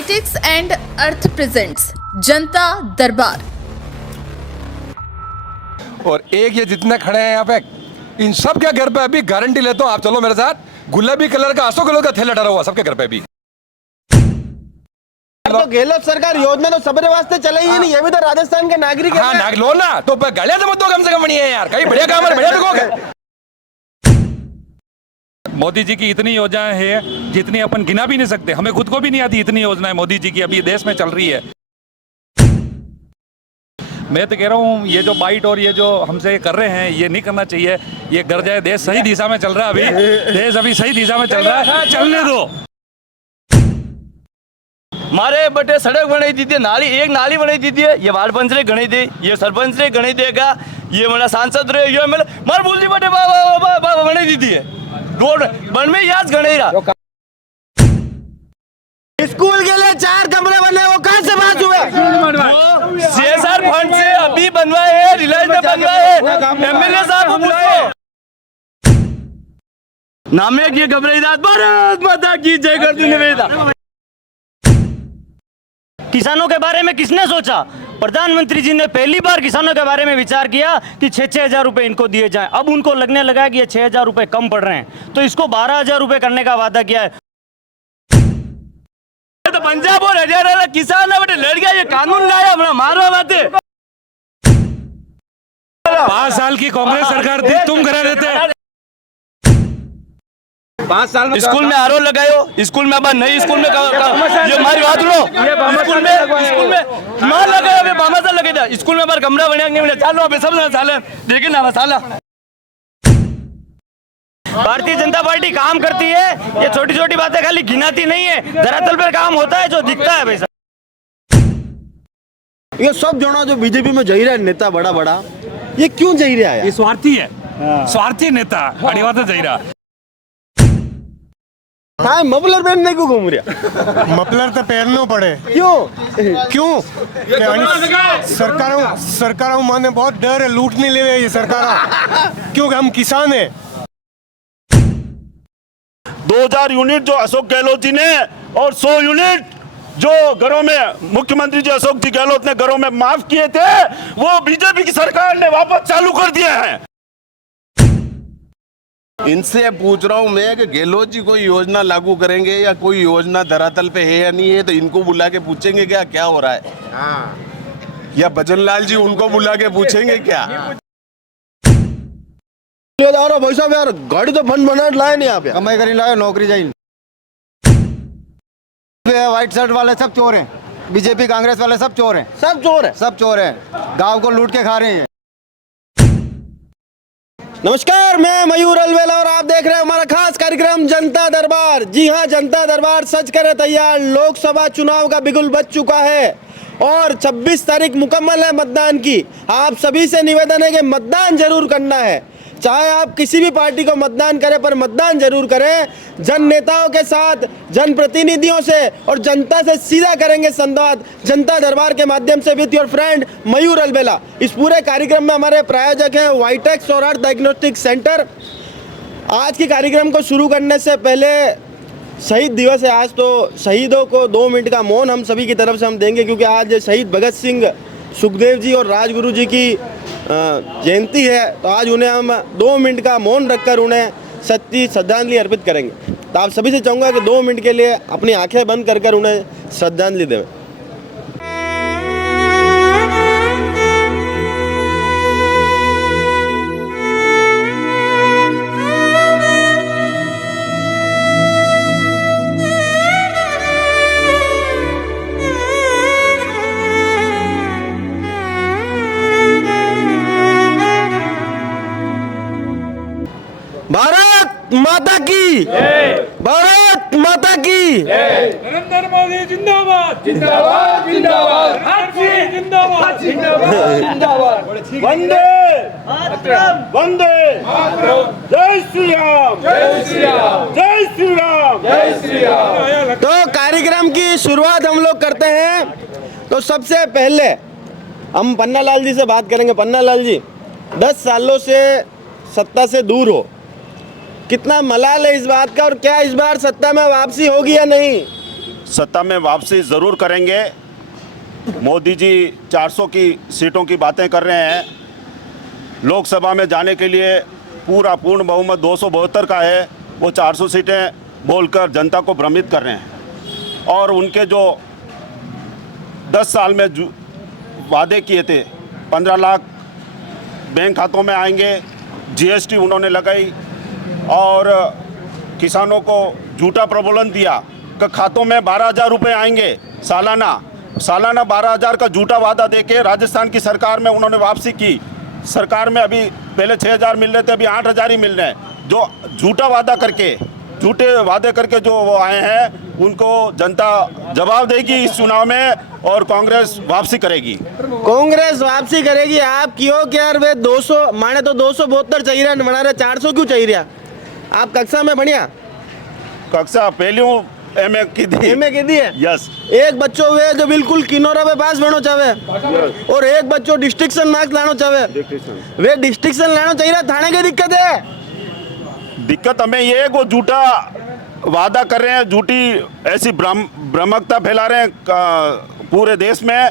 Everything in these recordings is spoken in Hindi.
वाइटेक्स एंड अर्थ प्रेजेंट्स जनता दरबार। और एक ये जितने खड़े हैं यहाँ पे, इन सब के घर पे अभी गारंटी लेता हूँ, आप चलो मेरे साथ, गुलाबी कलर का अशोक कलर का थैला डरा हुआ सबके घर पे भी। तो गहलोत सरकार योजना तो सबरे वास्ते चलाई ही नहीं, ये भी तो राजस्थान के नागरिक है। हाँ लो ना, तो गालियां तो मत दो कम से कम, बढ़िया है यार, कहीं बढ़िया काम है, बढ़िया बिकोगे। मोदी जी की इतनी योजनाएं हैं जितनी अपन गिना भी नहीं सकते, हमें खुद को भी नहीं आती इतनी योजनाएं मोदी जी की अभी देश में चल रही है। मैं तो कह रहा हूँ ये जो बाइट और ये जो हमसे कर रहे हैं ये नहीं करना चाहिए, ये कर जाए। देश सही दिशा में चल रहा है, अभी देश अभी सही दिशा में चल रहा है, चलने दो। मारे बटे सड़क बनाई दी थी, नाली एक नाली बनाई दी थी, ये वार्ड पंच ने गणी दी, ये सरपंच ने गणी देगा, ये मेरा सांसद रहे, ये मेरे मार बोल दी बटे बनाई दी थी रोड बन में याद गणी रहा। स्कूल के लिए 4 कमरे बने, वो कहाँ से पास हुए? सीएसआर फंड से अभी बनवाए हैं, रिलायंस में बनवाए हैं, एमएलए साहब को पूछो। नामे की घबराई भारत माता की जय कर दी निवेदा। किसानों के बारे में किसने सोचा? प्रधानमंत्री जी ने पहली बार किसानों के बारे में विचार किया कि 6-6 हजार रुपए इनको दिए जाएं। अब उनको लगने लगा है कि ये 6 हजार रुपए कम पड़ रहे हैं, तो इसको 12 हजार रुपए करने का वादा किया है। तो पंजाब और हरियाणा किसान है, लड़ गया, ये कानून लाया, अपना मारो बातें। 5 साल की कांग्रेस सरकार थी, तुम करा देते। 5 साल में स्कूल में आरओ लगायो, स्कूल में अब नई स्कूल में ये हमारी बात लो, स्कूल में मार लगाया, वे बामासा लगे था, स्कूल में बार कमरा बना नहीं बना, चालो अबे सब साले लेकिन ना मसाला। भारतीय जनता पार्टी काम करती है, ये छोटी छोटी बातें खाली गिनाती नहीं है, धरातल पर काम होता है जो दिखता है भाई। ये सब जोड़ा जो बीजेपी में जा रहा है नेता बड़ा बड़ा, ये क्यों जा रहा है? ये स्वार्थी है, स्वार्थी नेता बड़ी बात है जा। हाँ, मफलर पहनने को घूम रहा। मफलर तो पहनना पड़े। क्यों? सरकारों माने बहुत डर है, लूटने ले ये सरकार, क्योंकि हम किसान है। 2000 यूनिट जो अशोक गहलोत जी ने और 100 यूनिट जो घरों में मुख्यमंत्री जी अशोक जी गहलोत ने घरों में माफ किए थे, वो बीजेपी की सरकार ने वापस चालू कर दिए हैं। इनसे पूछ रहा हूँ मैं कि गहलोत जी कोई योजना लागू करेंगे या कोई योजना धरातल पे है या नहीं है, तो इनको बुला के पूछेंगे क्या हो रहा है? या भजनलाल जी उनको बुला के पूछेंगे क्या? भाई साहब यार, गाड़ी तो फंड बना लाए नहीं, आप कमाई करी लाए, नौकरी जाए। व्हाइट शर्ट वाले सब चोर हैं, बीजेपी कांग्रेस वाले सब चोर हैं, सब चोर हैं, गांव को लूट के खा रहे हैं। नमस्कार, मैं मयूर अलवेला और आप देख रहे हैं हमारा खास कार्यक्रम जनता दरबार। जी हाँ, जनता दरबार सच करे तैयार। लोकसभा चुनाव का बिगुल बज चुका है और 26 तारीख मुकम्मल है मतदान की। आप सभी से निवेदन है कि मतदान जरूर करना है, चाहे आप किसी भी पार्टी को मतदान करें, पर मतदान जरूर करें। जन नेताओं के साथ, जन प्रतिनिधियों से और जनता से सीधा करेंगे संवाद जनता दरबार के माध्यम से विद योर फ्रेंड मयूर अलबेला। इस पूरे कार्यक्रम में हमारे प्रायोजक हैं वाइटेक्स और अर्थ डायग्नोस्टिक सेंटर। आज के कार्यक्रम को शुरू करने से पहले शहीद दिवस है आज, तो शहीदों को 2 मिनट का मौन हम सभी की तरफ से हम देंगे, क्योंकि आज शहीद भगत सिंह, सुखदेव जी और राजगुरु जी की जयंती है। तो आज उन्हें हम 2 मिनट का मौन रखकर उन्हें सच्ची श्रद्धांजलि अर्पित करेंगे। तो आप सभी से चाहूँगा कि 2 मिनट के लिए अपनी आंखें बंद कर उन्हें श्रद्धांजलि दें। भारत माता की, भारत माता की। नरेंद्र मोदी जिंदाबाद, जिंदाबाद जिंदाबाद, जिंदाबाद, जिंदाबाद। वंदे वंदे, जय श्री राम, जय श्री राम, जय श्री राम, जय श्री राम। तो कार्यक्रम की शुरुआत हम लोग करते हैं। तो सबसे पहले हम पन्नालाल जी से बात करेंगे। पन्नालाल जी, 10 सालों से सत्ता से दूर हो, कितना मलाल है इस बात का, और क्या इस बार सत्ता में वापसी होगी या नहीं? सत्ता में वापसी ज़रूर करेंगे। मोदी जी 400 की सीटों की बातें कर रहे हैं। लोकसभा में जाने के लिए पूर्ण बहुमत 272 का है। वो 400 सीटें बोलकर जनता को भ्रमित कर रहे हैं। और उनके जो 10 साल में वादे किए थे, 15 लाख बैंक खातों में आएंगे, जीएसटी उन्होंने लगाई और किसानों को झूठा प्रबोधन दिया कि खातों में 12,000 रुपये आएंगे सालाना 12,000 का झूठा वादा देके राजस्थान की सरकार में उन्होंने वापसी की। सरकार में अभी पहले 6,000 मिल रहे थे, अभी 8,000 ही मिल रहे हैं। जो झूठा झूठे वादे करके जो वो आए हैं, उनको जनता जवाब देगी इस चुनाव में और कांग्रेस वापसी करेगी। कांग्रेस वापसी करेगी। आप क्यों क्या वे 200 माने तो 272 चाहिए बना रहे, 400 क्यों चाहिए? आप कक्षा में बढ़िया कक्षा पहली एमए की दी है। यस। एक बच्चों वे जो बिल्कुल किनोरा पे पास बनो चाहे और एक बच्चों डिस्ट्रिक्शन मार्क्स लानो चाहे, वे डिस्ट्रिक्शन लानो चाहिए। थाने की दिक्कत है। दिक्कत हमें ये है वो झूठा वादा कर रहे हैं, झूठी ऐसी भ्रामकता फैला रहे हैं पूरे देश में।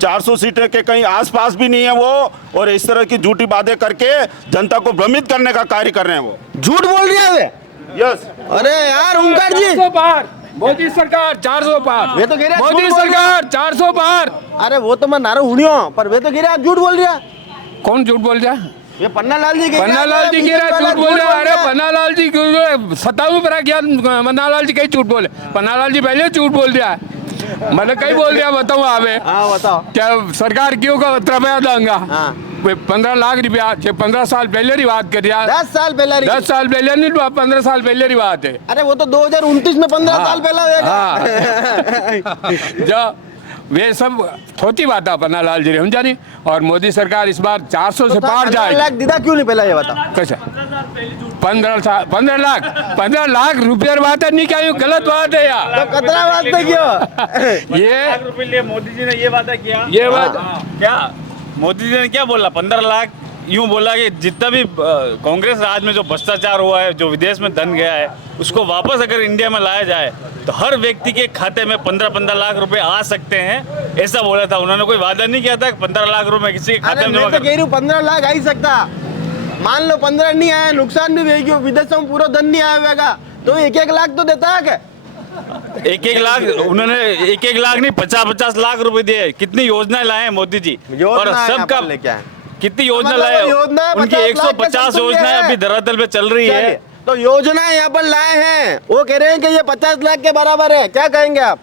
400 सीटें के कहीं आसपास भी नहीं है वो, और इस तरह की झूठी बातें करके जनता को भ्रमित करने का कार्य कर रहे हैं। वो झूठ बोल रहे हैं वे। यस। अरे यार ओंकार जी, 400 पार मोदी सरकार, 400 पार वे तो कह रहे मोदी सरकार 400 पार। अरे वो तो मैं नारो हुनियो, पर वे तो कह रहे आप झूठ बोल रहे हैं। कौन झूठ बोल रहा है? ये पन्नालाल जी पन्नालाल जी कह रहे झूठ बोल रहे। अरे पन्नालाल जी सत्ताऊ पर क्या पन्नालाल जी कहीं झूठ बोले? पन्नालाल जी पहले झूठ बोल रहा है, मैंने कहीं बोल दिया बताऊँ आवे। हाँ बताओ। क्या सरकार क्यों का रुपया दूंगा? 15 लाख रुपया 15 साल पहले की बात कर रहा। 10 साल पहले 10 साल पहले नहीं, 15 साल पहले की बात है। अरे वो तो 2029 में 15 साल पहले जो वे सब छोटी बात है पन्नालाल जी हम जानी। और मोदी सरकार इस बार 400 से पार जाए। 15 लाख दीदा क्यों नहीं पहला ये बताओ कैसे? 15 लाख रुपये बात है नहीं, क्या गलत बात है यार? तो कतरा वास्ते क्यों? ये मोदी जी ने ये वादा किया, ये बात क्या मोदी जी ने क्या बोला? 15 लाख यूं बोला कि जितना भी कांग्रेस राज में जो भ्रष्टाचार हुआ है, जो विदेश में धन गया है, उसको वापस अगर इंडिया में लाया जाए तो हर व्यक्ति के खाते में 15-15 लाख रुपए आ सकते हैं, ऐसा बोला था उन्होंने। कोई वादा नहीं किया था 15 लाख रुपए किसी के खाते में जमा मैं तो कह रही हूँ 15 लाख आ ही सकता। मान लो 15 नहीं आया, नुकसान भी होगी, विदेशों में पूरा धन नहीं आया होगा, तो 1-1 लाख तो देता है क्या? 1-1 लाख उन्होंने 1-1 लाख नहीं 50-50 लाख रुपए दिए। कितनी योजनाएं लाए हैं मोदी जी, और सबका कितनी योजना लाए? उनकी 150 योजनाएं अभी धरातल पे चल रही है। तो योजना यहाँ पर लाए हैं, वो कह रहे हैं कि ये 50 लाख के बराबर है, क्या कहेंगे आप?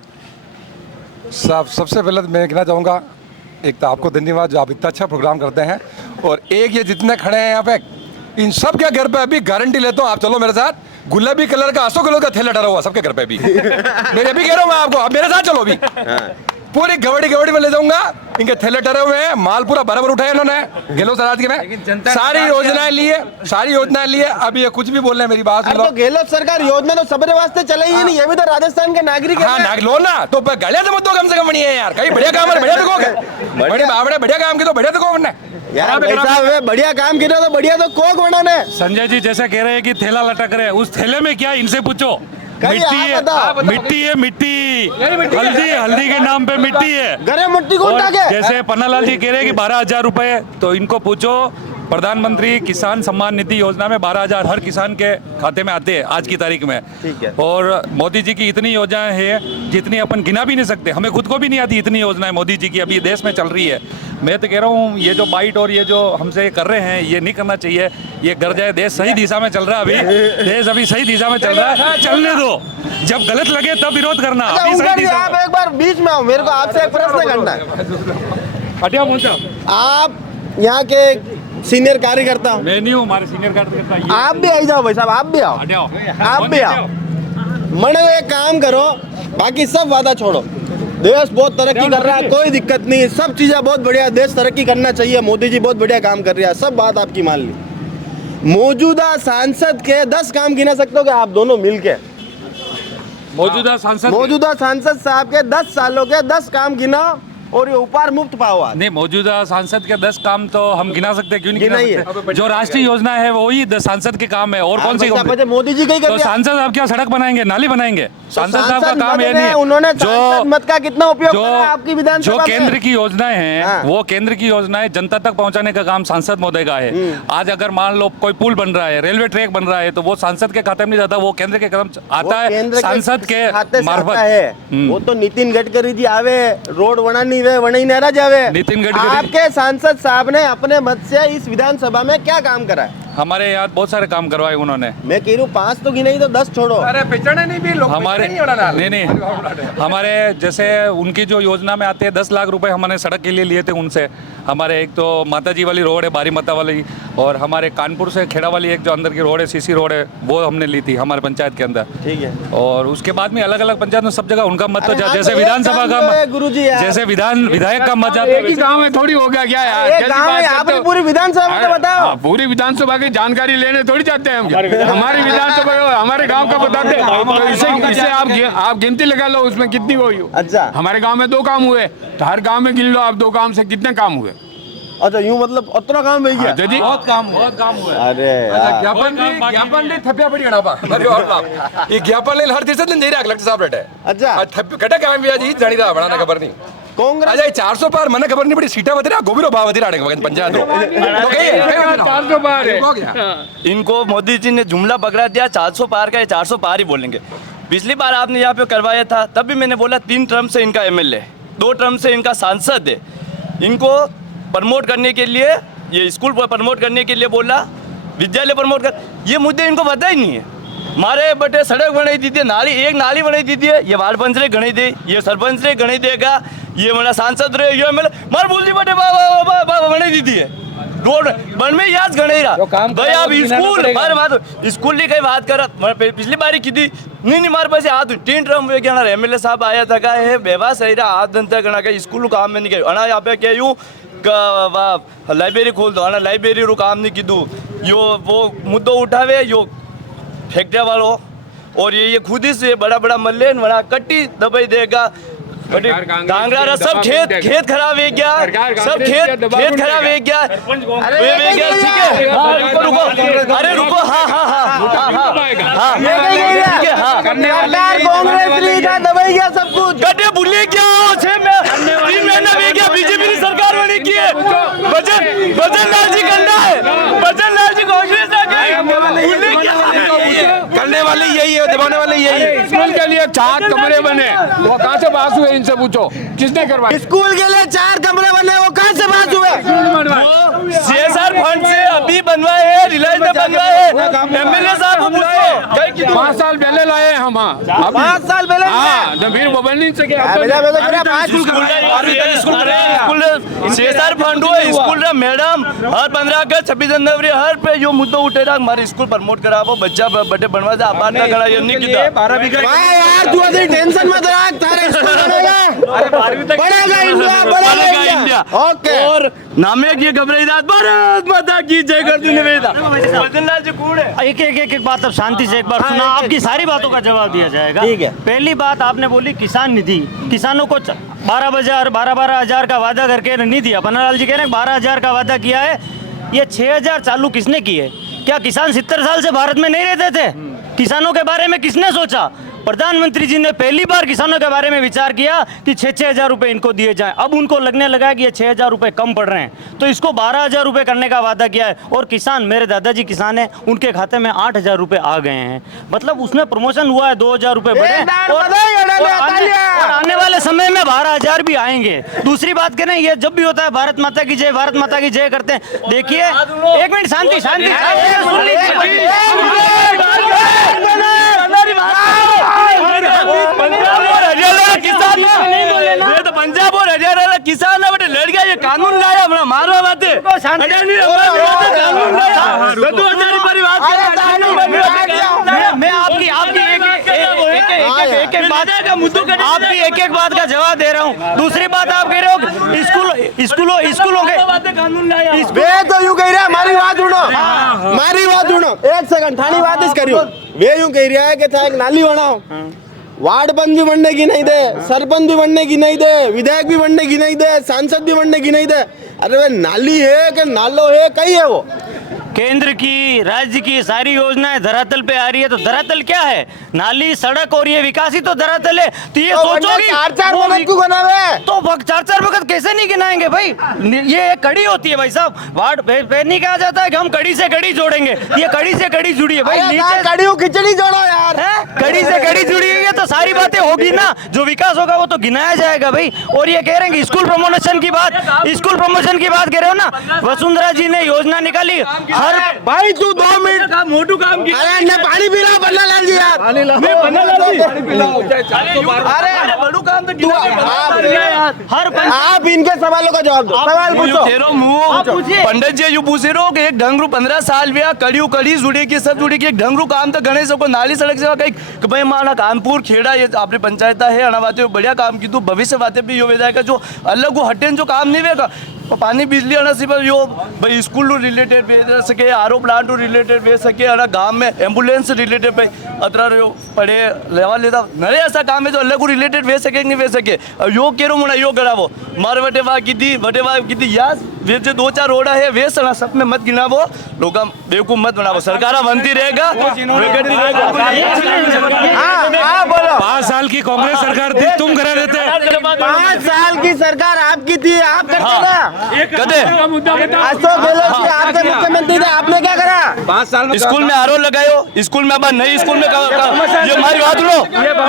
साहब सबसे पहले तो मैं कहना चाहूँगा, एक तो आपको धन्यवाद जो आप इतना अच्छा प्रोग्राम करते हैं, और एक ये जितने खड़े हैं यहाँ पे इन सब के घर पे अभी गारंटी लेता हूँ, आप चलो मेरे साथ, गुलाबी कलर का 800 किलो का थैला डरा हुआ सबके घर पे भी। मैं अभी कह रहा हूँ आपको, आप मेरे साथ चलो अभी, पूरी गवड़ी में ले जाऊंगा। इनके थैले डरे हुए हैं, माल पूरा बराबर उठाया इन्होंने गहलोत राज के में, सारी योजनाएं लिए। अब ये कुछ भी बोल रहे हैं, मेरी बात सुनो। तो गहलोत सरकार योजना तो सबरे वास्ते चले ही नहीं, ये भी तो राजस्थान के नागरिक है। हाँ लो ना, तो गले तो मत दो कम से कम बढ़िया है यार, कहीं बढ़िया काम है बढ़िया देखोगे, बढ़िया काम की तो बढ़िया देखो वरना यार बढ़िया काम किया तो बढ़िया तो कोक बनाने। संजय जी जैसे कह रहे हैं कि थैला लटक रहे हैं, उस थैले में क्या, इनसे पूछो। मिट्टी है, मिट्टी हल्दी के नाम पे मिट्टी है। गरे मिट्टी को जैसे पन्नालाल जी कह रहे हैं कि 12,000 रुपए, तो इनको पूछो प्रधानमंत्री किसान सम्मान निधि योजना में 12,000 हर किसान के खाते में आते हैं आज की तारीख में। ठीक है। और मोदी जी की इतनी योजनाएं हैं जितनी अपन गिना भी नहीं सकते, हमें खुद को भी नहीं आती इतनी योजनाएं मोदी जी की अभी देश में चल रही है। मैं तो कह रहा हूँ ये जो बाइट और ये जो हमसे कर रहे हैं ये नहीं करना चाहिए, ये कर जाए। देश सही दिशा में चल रहा है, अभी देश अभी सही दिशा में चल रहा है, चलने दो, जब गलत लगे तब विरोध करना। आप एक बार बीच में आओ, मेरे को आपसे एक प्रश्न करना है। आप यहाँ के सीनियर कार्यकर्ता हूँ। मैं नहीं हूँ, हमारे सीनियर कार्यकर्ता। आप भी आई जाओ भाई साहब, आप भी आओ, आप भी आओ। मैंने एक काम करो, बाकी सब वादा छोड़ो। देश बहुत तरक्की कर रहा है, कोई दिक्कत नहीं, सब चीजें बहुत बढ़िया, देश तरक्की करना चाहिए, मोदी जी बहुत बढ़िया काम कर रहा है, सब बात आपकी मान ली। मौजूदा सांसद के 10 काम गिना सकते हो क्या आप दोनों मिलके? मौजूदा सांसद साहब के 10 सालों के 10 काम गिना, और ये उपहार मुफ्त पाओ आज। नहीं, मौजूदा सांसद के 10 काम तो हम गिना सकते हैं, क्यों नहीं गिना गिनाइए। सकते? जो राष्ट्रीय योजना है वही सांसद के काम है, और कौन सी पैसा मोदी जी का ही कर तो दिया। सांसद अब क्या सड़क बनाएंगे, नाली बनाएंगे? सांसद साहब का काम ये मत नहीं है, है। उन्होंने सांसद मत का कितना उपयोग जो करा आपकी जो विधानसभा में? केंद्र की योजनाएं हैं, हाँ। वो केंद्र की योजनाएं जनता तक पहुंचाने का काम सांसद महोदय का है। आज अगर मान लो कोई पुल बन रहा है, रेलवे ट्रैक बन रहा है, तो वो सांसद के खाते में नहीं जाता, वो केंद्र के कदम आता है सांसद के खाते से मार्फत। आता है। वो तो नितिन गडकरी जी आवे रोड बनानी वे वही नहरा जावे। नितिन गडकरी- आपके सांसद साहब ने अपने मत से इस विधानसभा में क्या काम करा है? हमारे यहाँ बहुत सारे काम करवाए उन्होंने। मैं कह रही हूँ 5 तो गिने ही तो 10 छोड़ो। अरे पिछड़े नहीं भी लोग हमारे नहीं हमारे जैसे उनकी जो योजना में आते हैं 10 लाख रुपए हमने सड़क के लिए लिए थे उनसे। हमारे एक तो माताजी वाली रोड है, बारी माता वाली, और हमारे कानपुर से खेड़ा वाली एक जो अंदर की रोड है, सीसी रोड है, वो हमने ली थी हमारे पंचायत के अंदर। ठीक है। और उसके बाद में अलग अलग पंचायत में सब जगह उनका मत तो अरे हाँ, जैसे तो एक विधानसभा काम का गुरुजी यार। जैसे विधायक का मत जाता है। गाँव में थोड़ी हो गया क्या यार? एक गाँव में आपने पूरी विधानसभा में बताओ। हाँ, पूरी विधानसभा की जानकारी लेने थोड़ी जाते हैं हम। हमारी विधानसभा हमारे गांव का बताते हैं। इससे आप गिनती लगा लो उसमें कितनी हुई। अच्छा, हमारे गांव में 2 काम हुए, तो हर गांव में गिन लो आप 2 काम से कितने काम हुए। अच्छा यूं मतलब उतना काम हो गया। जी बहुत काम हुआ। अरे यार। ज्ञापन थप्या पड़ी गणा बा अरे और बाप ये ज्ञापन ले हर तीसरे दिन नहीं लगता साहब रेटे अच्छा थप्पी कटे काम भी आज ही जानी रहा बड़ा ना खबर नहीं कांग्रेस अजय 400 पार मने खबर नहीं पड़ी सीटा बतरा गोबिरो भावती राड़े पंचायत तो 400 पार है। हो गया। इनको मोदी जी ने जुमला पकड़ा दिया 400 पार का, 400 पार ही बोलेंगे। पिछली बार आपने यहाँ पे करवाया था, तब भी मैंने बोला 3 टर्म से इनका एमएलए, 2 टर्म से इनका सांसद है। इनको प्रमोट करने के लिए, ये स्कूल पर प्रमोट करने के लिए बोला, विद्यालय प्रमोट कर, ये मुद्दे इनको पता ही नहीं है। मारे बटे सड़क बनाई दी थी, नाली एक नाली बनाई दी थी, ये वार्ड पंच रे गणी दे, ये सरपंच रे गणी देगा, ये मेरा सांसद रे, ये मेरे मार बोल दी बटे बनाई दी थी रोड बन में याद गणे रहा भाई आप स्कूल मारे बात स्कूल की कई बात कर पिछली बारी की थी नहीं मारे पास हाथ 3 टर्म हुए क्या एमएलए साहब आया था का है व्यवहार सही रहा हाथ धनता गणा का स्कूल काम में नहीं गए अना यहाँ पे क्या यूँ लाइब्रेरी खोल दो अना लाइब्रेरी रू काम नहीं कीधु यो वो मुद्दो उठावे यो फैक्ट्रिया वालों और ये खुद ही से बड़ा बड़ा मल्ले बड़ा कट्टी दबाई देगा डांगरा सब खेत खराब है क्या सब खेत खराब है क्या ठीक है अरे रुको कांग्रेस दबाई गया सब कुछ गड्ढे भूले क्या 6 महीना में क्या बीजेपी की सरकार बनी की है बचन लाल जी करना है बचन लाल जी कांग्रेस करने वाले यही है दबाने वाले यही है स्कूल के लिए 4 कमरे बने, वो कहाँ से पास हुए इनसे पूछो, किसने करवाए? स्कूल के लिए 4 कमरे बने, वो कहाँ से पास हुए? सीएसआर फंड से अभी बनवाए हैं, रिलायंस ने बनवाए हैं, एमएलए साहब को पूछो 5 साल पहले लाए हम। 5 साल पहले हाँ, तो फिर वो बन नहीं सके। सीएसआर फंड हुआ स्कूल रा मैडम हर 15 अगस्त 26 जनवरी हर पे यो मुद्दो उठेगा हमारे स्कूल प्रमोट करावो बच्चा बटे बनवा जा बात ना करा ये नहीं किया यार तू अभी टेंशन मत रख तारा स्कूल बनेगा इंडिया ओके और नामे की घबराई रात भारत माता की जय कर दी निवेदा भजन लाल जी कूड़े एक बात अब शांति से एक बार सुना, आपकी सारी बातों का जवाब दिया जाएगा। ठीक है। पहली बात आपने बोली किसान निधि, किसानों को 12 हजार का वादा करके नहीं दिया। पन्नालाल जी कह रहे हैं 12,000 का वादा किया है, ये 6,000 चालू किसने किए? क्या किसान 70 साल से भारत में नहीं रहते थे? किसानों के बारे में किसने सोचा? प्रधानमंत्री जी ने पहली बार किसानों के बारे में विचार किया कि 6-6 हजार रुपए इनको दिए जाएं। अब उनको लगने लगा है कि ये 6 हजार रुपए कम पड़ रहे हैं, तो इसको 12,000 रुपए करने का वादा किया है। और किसान, मेरे दादाजी किसान हैं, उनके खाते में 8,000 रुपए आ गए हैं। मतलब उसमें प्रमोशन हुआ है, 2,000 रुपए बढ़े और आने वाले समय में 12,000 भी आएंगे। दूसरी बात कहना, ये जब भी होता है भारत माता की जय, भारत माता की जय करते हैं। देखिए एक मिनट शांति पंजाब और हरियाणा किसान है बटे लड़ गया, ये कानून लाया हमारा मारवा बातें मैं आपकी एक बात का जवाब दे रहा हूँ। दूसरी बात आप कह रहे हो स्कूलों के वे तो यूं कह रहा है, मारी बात सुनो 1 सेकंड थानी बात इस करियो। वे यूं कह रहा है कि था एक नाली बनाओ वार्ड पंच भी बनने की नहीं दे, सरपंच भी बनने की नहीं दे, विधायक भी बनने की नहीं दे, सांसद भी बनने की नहीं दे। अरे वे नाली है कि नालो है, कहीं है वो? केंद्र की राज्य की सारी योजनाएं धरातल पे आ रही है, तो धरातल क्या है? नाली, सड़क और ये विकास ही तो धरातल है। तो ये सोचो कि चार वक्त क्यों बनावे? तो चार वक्त कैसे नहीं गिनाएंगे भाई? ये एक कड़ी होती है भाई साहब। वार्ड पे नहीं कहा जाता है कि हम कड़ी से कड़ी जोड़ेंगे, ये कड़ी से कड़ी जुड़ी है भाई। नीचे कड़ी खिचड़ी जोड़ो यार, कड़ी से कड़ी जुड़ी है तो सारी बातें होगी ना, जो विकास होगा वो तो गिनाया जाएगा भाई। और ये कह रहे हैं कि स्कूल प्रमोशन की बात कह रहे हो ना, वसुंधरा जी ने योजना निकाली हर भाई तू 2 मिनट का मोटू काम किया। अरे ने पानी पी लो बन्ना लाल जी यार, मैं बन्ना लाल जी पानी पी लो। अरे बड़ू काम तो आप इनके सवालों का जवाब दो। सवाल पूछो। पंडित जी यू पूछ रहे हो कि एक ढंगरू 15 साल में कड़ी जुड़ी की सब जुड़ी की एक ढंगरू काम तो गणेश को नाली सड़क सेवा कहीं भाई माना कानपुर खेड़ा ये आपने पंचायत है अनावाते बढ़िया काम की, तू भविष्य बातें भी यो वेदा का जो अलग वो हटेन जो काम नहीं वेगा पानी बिजली आना सिर्फ यो भाई स्कूल टू रिलेटेड भेज सके, आरओ प्लांट टू रिलेटेड भेज सके, है ना गाँव में एम्बुलेंस रिलेटेड पे अतरा पड़े लेवा लेता नरे ऐसा काम है जो अलग को रिलेटेड भेज सके नहीं भेज सके। अब यो केरो मुना यो करावो मार वटे की याद वे जो 2-4 रोड है वे सना सब में मत गिनावो, लोग बेवकूफ मत बनावो, सरकार बनती रहेगा। 5 साल की कांग्रेस सरकार थी, तुम करा देते। 5 साल की सरकार आपकी थी, आप करते ना। कदे अशोक गहलोत जी आपके मुख्यमंत्री थे, आपने क्या करा? 5 साल में स्कूल में आरओ लगायो, स्कूल में अब नई स्कूल में ये हमारी बात सुनो,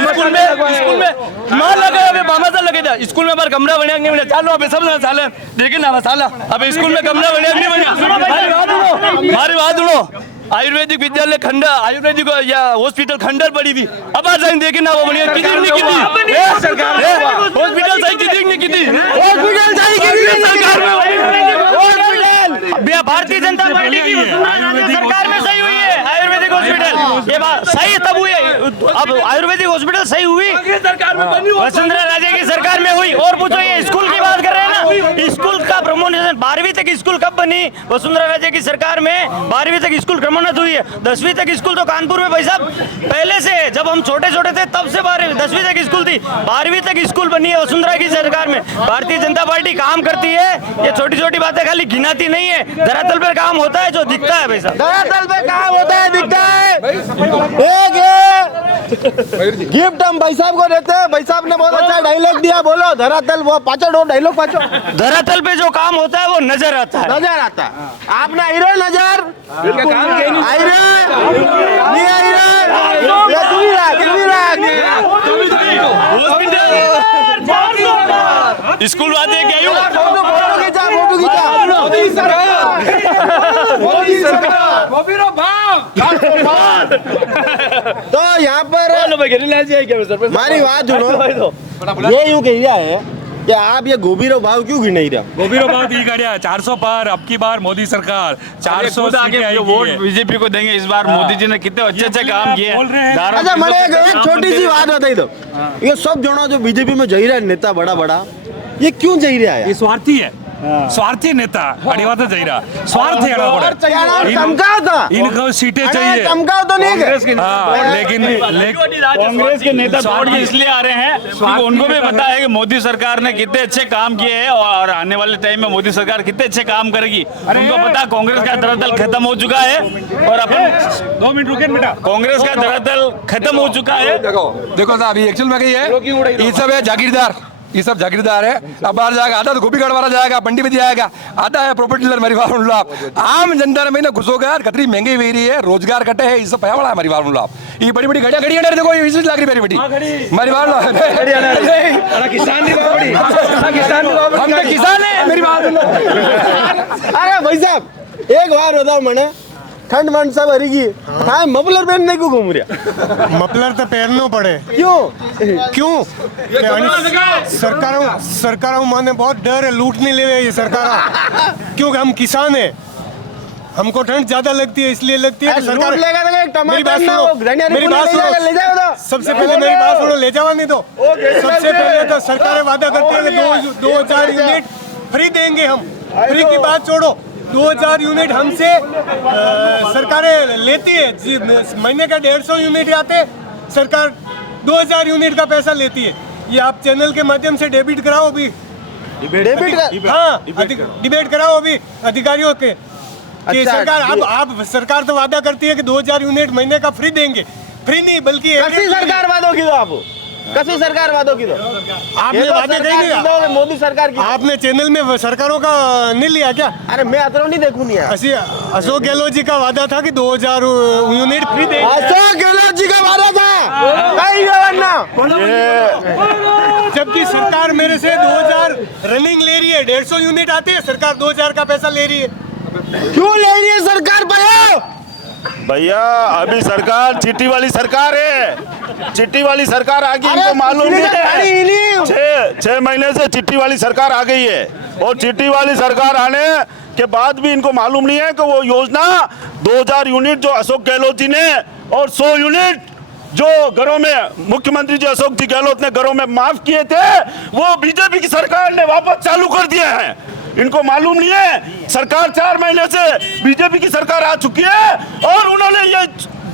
स्कूल में मार लगाया वे बामासा लगे था, स्कूल में बार कमरा बने नहीं बने चालो अब सब ना साले लेकिन ना मसाला अब स्कूल में कमरा बने नहीं बने। हमारी बात सुनो, आयुर्वेदिक विद्यालय खंडर आयुर्वेदिक या हॉस्पिटल खंडर पड़ी भी अब आ जाए देखे ना वो बढ़िया कितनी नहीं कितनी हॉस्पिटल सही कितनी नहीं कितनी हॉस्पिटल सही कितनी सरकार में भारतीय जनता पार्टी की सरकार में सही हुई है आयुर्वेदिक हॉस्पिटल, ये बात सही तब हुई है। अब आयुर्वेदिक हॉस्पिटल सही हुई वसुंधरा राजे की सरकार में हुई। और पूछो ये स्कूल की बात कर रहे हैं ना, स्कूल का प्रमोशन 12वीं तक स्कूल कब बनी? वसुंधरा राजे की सरकार में 12वीं तक स्कूल क्रमोन्नत हुई है। 10वीं तक स्कूल तो कानपुर में भाई साहब पहले से जब हम छोटे थे तब से 10वीं तक स्कूल थी, 12वीं तक स्कूल बनी है वसुंधरा की सरकार में। भारतीय जनता पार्टी काम करती है, ये छोटी छोटी बातें खाली गिनाती नहीं है, धरातल पर काम होता है जो दिखता है भाई साहब, धरातल पे काम होता है दिखता है। एक गिफ्ट हम भाई साहब को देते हैं, भाई साहब ने बहुत अच्छा डायलॉग दिया, बोलो धरातल वो पाचो डायलॉग पाचो। धरातल पे जो काम होता है वो नजर आता है, नजर आता है। आपने हीरो नजर स्कूल वाले क्या तो यहाँ पर हमारी बात सुनो, ये यूँ कह रहा है कि आप ये गोबीरो भाव क्यों गिन नहीं रहा? गोबीरो भाव दी गाड़िया 400 पर अब की बार मोदी सरकार 400 वोट बीजेपी को देंगे इस बार। मोदी जी ने कितने अच्छे काम किए। अच्छा मैंने एक छोटी सी बात बताई दो, ये सब जोड़ो जो बीजेपी में जा रहा है नेता बड़ा ये क्यों जा रहा है? ये स्वार्थी है, स्वार्थी नेता बड़ी बात है जहीरा स्वार्थ इनको सीटें चाहिए तो नहीं लेकिन कांग्रेस के नेता दौड़ के इसलिए आ रहे हैं क्योंकि उनको भी पता है कि मोदी सरकार ने कितने अच्छे काम किए हैं और आने वाले टाइम में मोदी सरकार कितने अच्छे काम करेगी। उनको पता कांग्रेस का धरातल खत्म हो चुका है और अपन 2 मिनट रुके बेटा, कांग्रेस का धरातल खत्म हो चुका है। देखो साहब ये एक्चुअल में कही है ये सब है जागीरदार, ये सब जागीरदार है। अब बाहर जाएगा आधा तो गोपीगढ़ वाला जाएगा, मंडी में जाएगा, आधा है प्रॉपर्टी डीलर परिवार। आम जनता में ना घुसोगा कतरी महंगी हुई रही है, रोजगार कटे है, ये सब पया वाला है परिवार मुल्ला। ये बड़ी बड़ी गाड़ियां खड़ी है, देखो ये 20 लाख रुपए बेटी मेरी बात हम तो किसान है मेरी बात। अरे भाई साहब एक बार बताओ मैंने ठंड मंड सब हरीगी मफलर पहनने को घूम रहा? मफलर तो पहनना पड़े। क्यों सरकारों माने बहुत डर है, लूटने ले ये सरकार, क्योंकि हम किसान है, हमको ठंड ज्यादा लगती है इसलिए लगती है सरकार। मेरी बात सुनो, सबसे पहले मेरी बात सुनो, ले जावा नहीं तो सबसे पहले तो सरकारें वादा करती है कि 2000 यूनिट फ्री देंगे हम। फ्री की बात छोड़ो, 2000 यूनिट हमसे सरकारें लेती है, महीने का 150 यूनिट आते सरकार 2000 यूनिट का पैसा लेती है। ये आप चैनल के माध्यम से डेबिट कराओ अभी, डिबेट कराओ अभी अधिकारियों के कि सरकार आप सरकार तो वादा करती है कि 2000 यूनिट महीने का फ्री देंगे। फ्री नहीं बल्कि सरकार वादों की दो आप कसी सरकार वादों की दो आपने वादे करेंगे मोदी सरकार की आपने चैनल में सरकारों का नहीं लिया क्या? अरे मैं अतरो नहीं देखूं नहीं अशोक गहलोत जी का वादा था कि 2000 यूनिट फ्री देंगे। अशोक गहलोत जी का वादा था जबकि सरकार मेरे से 2000 रनिंग ले रही है, 150 यूनिट आती है, सरकार 2000 का पैसा ले रही है। क्यों ले रही है सरकार भैया? अभी सरकार चिट्ठी वाली सरकार है, चिट्ठी वाली सरकार आ गई, इनको मालूम नहीं है। 6 महीने से चिट्ठी वाली सरकार आ गई है और चिट्ठी वाली सरकार आने के बाद भी इनको मालूम नहीं है कि वो योजना 2000 यूनिट जो अशोक गहलोत जी ने और 100 यूनिट जो घरों में मुख्यमंत्री जी अशोक जी गहलोत ने घरों में माफ किए थे, वो बीजेपी की सरकार ने वापस चालू कर दिए हैं। इनको मालूम नहीं है सरकार 4 महीने से बीजेपी की सरकार आ चुकी है और उन्होंने ये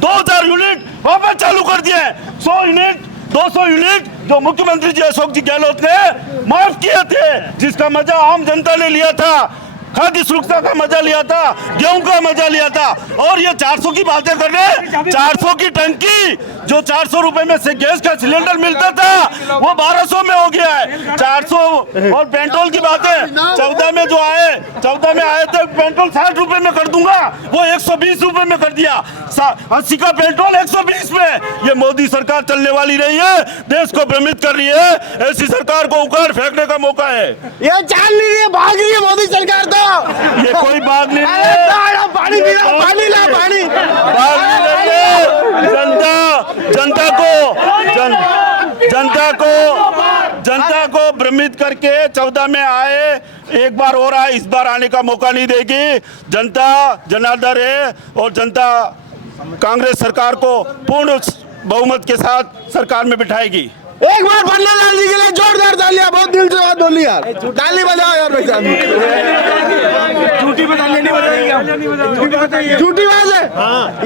2000 यूनिट वापस चालू कर दिए हैं। 100 यूनिट 200 यूनिट जो मुख्यमंत्री जी अशोक जी गहलोत ने माफ किए थे, जिसका मजा आम जनता ने लिया था, खाद्य सुरक्षा का मजा लिया था, गेहूं का मजा लिया था। और ये 400 की बातें कर रहे, 400 की टंकी जो 400 रुपए में से गैस का सिलेंडर मिलता था वो 1200 में हो गया है। 400 और पेट्रोल की बातें 14 में जो आए 14 में आए थे पेट्रोल 60 रुपए में कर दूंगा, वो 120 रुपए में कर दिया। 80 का पेट्रोल 120 में। ये मोदी सरकार चलने वाली नहीं है, देश को भ्रमित कर रही है। ऐसी सरकार को उखाड़ फेंकने का मौका है। ये चाल नहीं रही है, भाग रही है मोदी सरकार तो। ये कोई भाग नहीं है, पानी पीना, पानी ला पानी। भाग नहीं रही है। जनता को भ्रमित करके 14 में आए, एक बार हो रहा है, इस बार आने का मौका नहीं देगी। जनता जनार्दन है और जनता कांग्रेस सरकार को पूर्ण बहुमत के साथ सरकार में बिठाएगी। एक बार पन्नालाल जी के लिए जोरदार तालियां, बहुत दिल से बात बोली यार, ताली बजाओ यार भाई साहब। झूठी बात है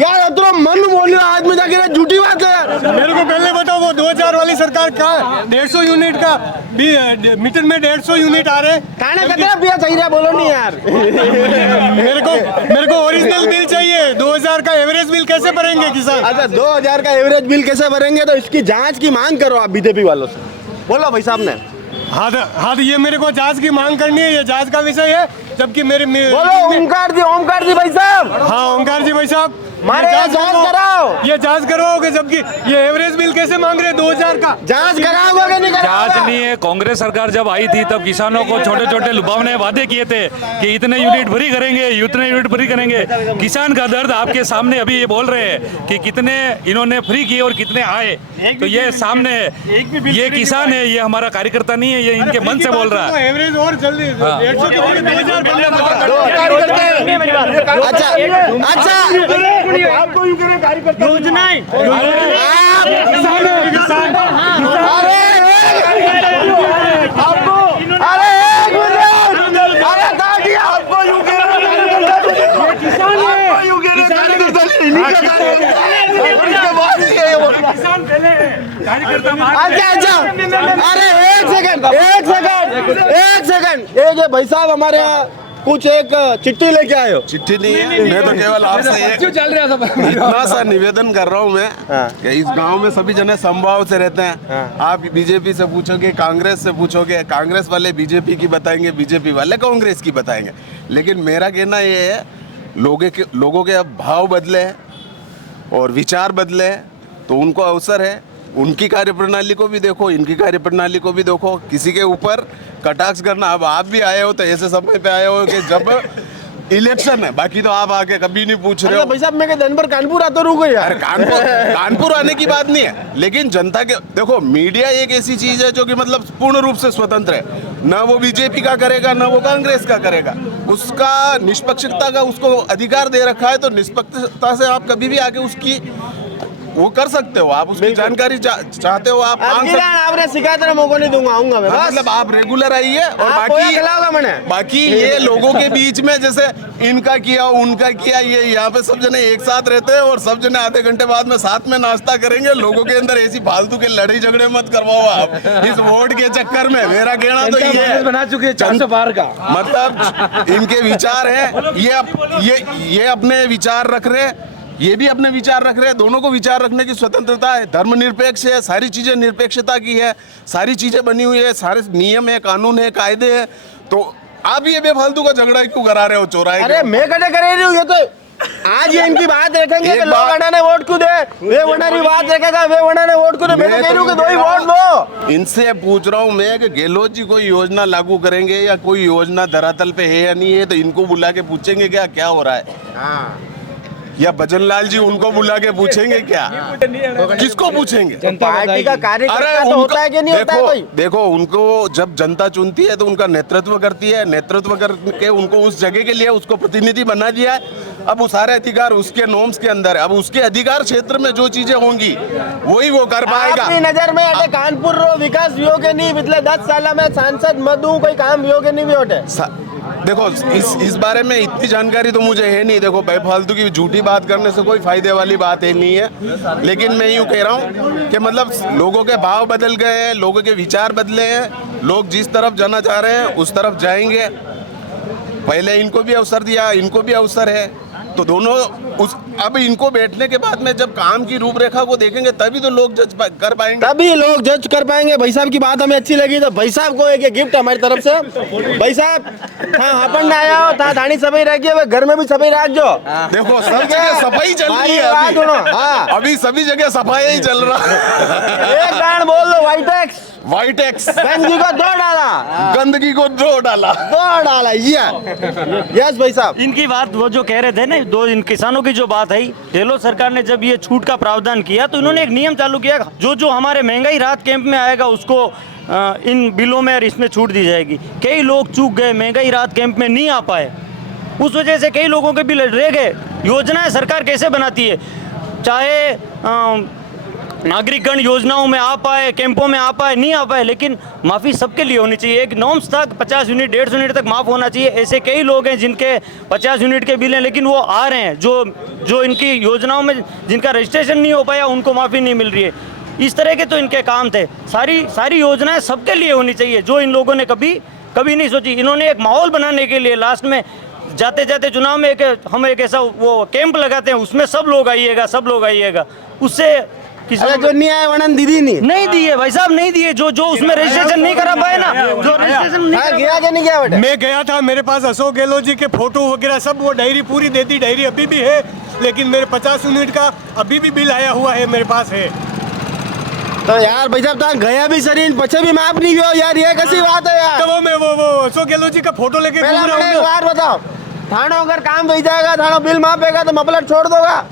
यार, अतरो मन बोलियो आदमी जाके झूठी बात है यार। मेरे को पहले बताओ वो 2000 वाली सरकार का 150 यूनिट का मीटर में 150 यूनिट आ रहे, बिया चाहिए बोलो नहीं यार। मेरे को ओरिजिनल बिल चाहिए। 2000 का एवरेज बिल कैसे भरेंगे किसान? अच्छा 2000 का एवरेज बिल कैसे भरेंगे, तो इसकी जांच की मांग करो आप बीजेपी वालों से, बोलो भाई साहब ने। हाँ ये मेरे को जांच की मांग करनी है, ये जांच का विषय है। जबकि बोलो ओमकार जी भाई साहब। हाँ ओमकार जी भाई साहब, जांच कराओ, ये जांच कराओगे। जबकि ये एवरेज बिल कैसे मांग रहे 2000 का? जांच कराओगे नहीं? जांच नहीं है। कांग्रेस सरकार जब आई थी तब किसानों को छोटे छोटे लुभावने वादे किए थे कि इतने यूनिट फ्री करेंगे, इतने यूनिट फ्री करेंगे। किसान का दर्द आपके सामने अभी ये बोल रहे हैं कि कितने इन्होंने फ्री किए और कितने आए, तो ये सामने है। ये किसान है, ये हमारा कार्यकर्ता नहीं है, ये इनके मन से बोल रहा है। एवरेज और जल्दी आपको योजनाएं अरे एक सेकंड ये भाई साहब हमारे यहाँ कुछ एक चिट्ठी लेके आए हो? चिट्ठी नहीं है, मैं तो केवल आपसे इतना सा निवेदन कर रहा हूँ मैं कि इस गांव में सभी जने समभाव से रहते हैं। आप बीजेपी से पूछोगे, कांग्रेस से पूछोगे, कांग्रेस वाले बीजेपी की बताएंगे, बीजेपी वाले कांग्रेस की बताएंगे। लेकिन मेरा कहना ये है, लोगों के अब भाव बदले हैं और विचार बदले हैं, तो उनको अवसर है। उनकी कार्यप्रणाली को भी देखो, इनकी कार्यप्रणाली को भी देखो। किसी के ऊपर कटाक्ष करना, अब आप भी आए हो तो ऐसे समय पे आए हो कि जब इलेक्शन है, बाकी तो आप आके कभी नहीं पूछ रहे हो। भाई साहब मैं दिन भर कानपुर आता रुको यार। कानपुर आने की बात नहीं है, लेकिन जनता के देखो, मीडिया एक ऐसी चीज है जो कि मतलब पूर्ण रूप से स्वतंत्र है। ना वो बीजेपी का करेगा, ना वो कांग्रेस का करेगा। उसका निष्पक्षता का उसको अधिकार दे रखा है, तो निष्पक्षता से आप कभी भी आके उसकी वो कर सकते हो आप, उसकी जानकारी चाहते हो आप मांग सकते हो। आपने शिकायत का मौका नहीं दूंगा, आऊंगा मैं, हाँ, मतलब आप रेगुलर आइए और बाकी ये लोगों के बीच में जैसे इनका किया उनका किया, ये यहाँ पे सब जने एक साथ रहते हैं और सब जने आधे घंटे बाद में साथ में नाश्ता करेंगे। लोगों के अंदर ऐसी फालतू के लड़ाई झगड़े मत करवाओ आप इस वोट के चक्कर में। मेरा कहना तो ये है, बना चुके 400 पार का, मतलब इनके विचार है, ये अपने विचार रख रहे, ये भी अपने विचार रख रहे हैं। दोनों को विचार रखने की स्वतंत्रता है, धर्मनिरपेक्ष है, सारी चीजें निरपेक्षता की है, सारी चीजें बनी हुई है, सारे नियम है, कानून है, कायदे है। तो आप ये बेफालतू का झगड़ा क्यों करा रहे हो चौराहे? अरे मैं कटे करे रही हूँ, ये तो आज ये इनकी बात रखेंगे कि लोग अड़ा ने वोट क्यों दे, वे वोटर की बात रखेगा, वे वोटर ने वोट क्यों दे। मैं तो कह रही हूँ कि 2 ही वोट दो। इनसे पूछ रहा हूँ मैं कि गहलोत जी कोई योजना लागू करेंगे या कोई योजना धरातल पे है या नहीं है, तो इनको बुला के पूछेंगे क्या हो रहा है? या भजनलाल जी उनको बुला के पूछेंगे क्या? किसको पूछेंगे? पार्टी का कार्यकर्ता तो होता है कि नहीं होता है कोई? देखो उनको जब जनता चुनती है तो उनका नेतृत्व करती है, नेतृत्व करके उनको उस जगह के लिए उसको प्रतिनिधि बना दिया है। अब वो सारे अधिकार उसके नॉर्म्स के अंदर है, अब उसके अधिकार क्षेत्र में जो चीजें होंगी वही वो कर पाएगा। अपनी नजर में अटे कानपुर रो विकास योग्य नहीं, पिछले 10 साल में सांसद मधु कोई काम योग्य नहीं भी होते। देखो इस बारे में इतनी जानकारी तो मुझे है नहीं। देखो बेफालतू की झूठी बात करने से कोई फायदे वाली बात है नहीं है, लेकिन मैं यूँ कह रहा हूँ कि मतलब लोगों के भाव बदल गए हैं, लोगों के विचार बदले हैं, लोग जिस तरफ जाना चाह रहे हैं उस तरफ जाएंगे। पहले इनको भी अवसर दिया, इनको भी अवसर है, तो दोनों अब इनको बैठने के बाद में जब काम की रूपरेखा को देखेंगे तभी तो लोग जज कर पाएंगे, तभी लोग जज कर पाएंगे। भाई साहब की बात हमें अच्छी लगी तो भाई साहब को एक गिफ्ट हमारी तरफ से। भाई साहब हाँ अपन आया हो था धानी सफाई रखिए, घर में भी सफाई रख जो। देखो सब जगह सफाई चल रही है अभी सभी जगह सफाई ही चल रहा है। एक गान बोल दो, व्हाइट एक्स गंदगी को 2 डाला, गंदगी को 2 डाला, 2 डाला। यस भाई साहब, इनकी बात वो जो कह रहे थे ना, 2 इन किसानों की जो बात है, गहलोत सरकार ने जब ये छूट का प्रावधान किया तो इन्होंने एक नियम चालू किया, जो हमारे महंगाई राहत कैंप में आएगा उसको इन बिलों में और इसमें छूट दी जाएगी। कई लोग चूक गए, महंगाई राहत कैंप में नहीं आ पाए, उस वजह से कई लोगों के बिल रह गए। योजनाएं सरकार कैसे बनाती है, चाहे नागरिकगण योजनाओं में आ पाए, कैंपों में आ पाए, नहीं आ पाए, लेकिन माफ़ी सबके लिए होनी चाहिए। एक नॉर्म्स तक 50 यूनिट 150 यूनिट तक माफ़ होना चाहिए। ऐसे कई लोग हैं जिनके 50 यूनिट के बिल हैं लेकिन वो आ रहे हैं, जो इनकी योजनाओं में जिनका रजिस्ट्रेशन नहीं हो पाया उनको माफ़ी नहीं मिल रही है। इस तरह के तो इनके काम थे। सारी योजनाएं सबके लिए होनी चाहिए, जो इन लोगों ने कभी नहीं सोची। इन्होंने एक माहौल बनाने के लिए लास्ट में जाते जाते चुनाव में हम एक ऐसा वो कैंप लगाते हैं, उसमें सब लोग आइएगा, उससे जो नहीं आया वर्णन दीदी नहीं दिए भाई साहब, नहीं दिए। जो उसमें रजिस्ट्रेशन नहीं करा पाए ना, जो रजिस्ट्रेशन नहीं गया कि नहीं गया बेटा? मैं गया था, मेरे पास अशोक गहलोत जी के फोटो वगैरह सब, वो डायरी पूरी देती, डायरी अभी भी है, लेकिन मेरे 50 यूनिट का अभी भी बिल आया हुआ है, मेरे पास है। तो यार भाई साहब गया भी शरीर पछे भी माफ नहीं हुआ यार, ये कैसी बात है यार? तो वो मैं वो अशोक गहलोत जी का फोटो लेके घूम रहा हूँ। बात बताओ, थाना अगर काम भेज जाएगा, थाना बिल मापेगा तो मफलर छोड़ दोगा?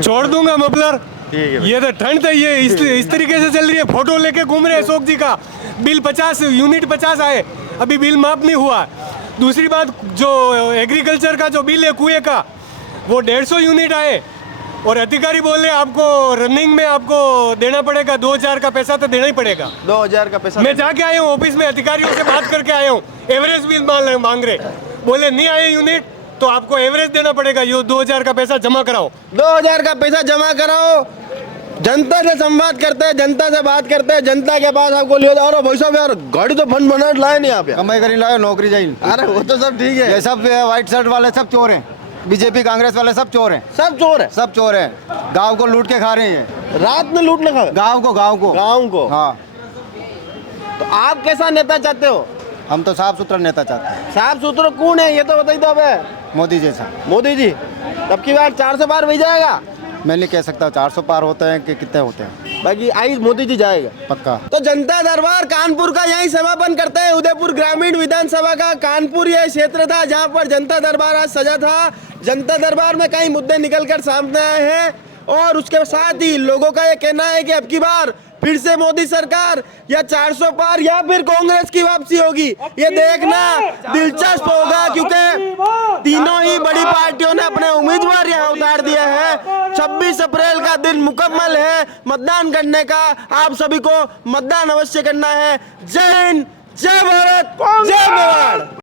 छोड़ दूंगा मफलर। ये तो ठंड तो ये इस तरीके से चल रही है, फोटो लेके घूम रहे अशोक जी का। बिल 50 यूनिट 50 आए, अभी बिल माफ नहीं हुआ। दूसरी बात, जो एग्रीकल्चर का जो बिल है कुएं का, वो 150 यूनिट आए और अधिकारी बोले आपको रनिंग में आपको देना पड़ेगा 2000 का पैसा तो देना ही पड़ेगा। 2000 का पैसा? मैं जाके आया हूँ ऑफिस में, अधिकारियों से बात करके आया हूँ, एवरेज बिल मांग रहे, बोले नहीं आए यूनिट तो आपको एवरेज देना पड़ेगा, ये 2000 का पैसा जमा कराओ। 2000 का पैसा जमा कराओ। जनता से संवाद करते हैं, जनता से बात करते हैं, जनता के पास आपको ले जाओ। भाई साहब यार गाड़ी तो फंड बना लाए नहीं आप, कमाई करी लाए, नौकरी जाए। अरे वो तो सब ठीक है, ये सब व्हाइट शर्ट वाले सब चोर हैं, बीजेपी कांग्रेस वाले सब चोर हैं, सब चोर है। गांव को लूट के खा रहे हैं, रात में लूटने खा गांव को। हाँ, तो आप कैसा नेता चाहते हो? हम तो साफ सुथरा नेता चाहते हैं। साफ सुथरा कौन है ये तो बताइए तो? अबे मोदी जैसा। मोदी जी तब की बार 400 पार भी जाएगा? मैं नहीं कह सकता 400 पार होते हैं कि कितने होते हैं, बाकी आई मोदी जी जाएगा पक्का। तो जनता दरबार कानपुर का यही समापन करते हैं। उदयपुर ग्रामीण विधानसभा का कानपुर यह क्षेत्र था जहां पर जनता दरबार आज सजा था। जनता दरबार में कई मुद्दे निकल कर सामने आए हैं और उसके साथ ही लोगों का यह कहना है कि अब की बार फिर से मोदी सरकार या 400 पार या फिर कांग्रेस की वापसी होगी, ये देखना दिलचस्प होगा, क्योंकि तीनों ही बड़ी पार्टियों ने अपने उम्मीदवार यहाँ उतार दिए हैं। 26 अप्रैल का दिन मुकम्मल है मतदान करने का, आप सभी को मतदान अवश्य करना है। जय हिंद, जय भारत, जय मेवाड़।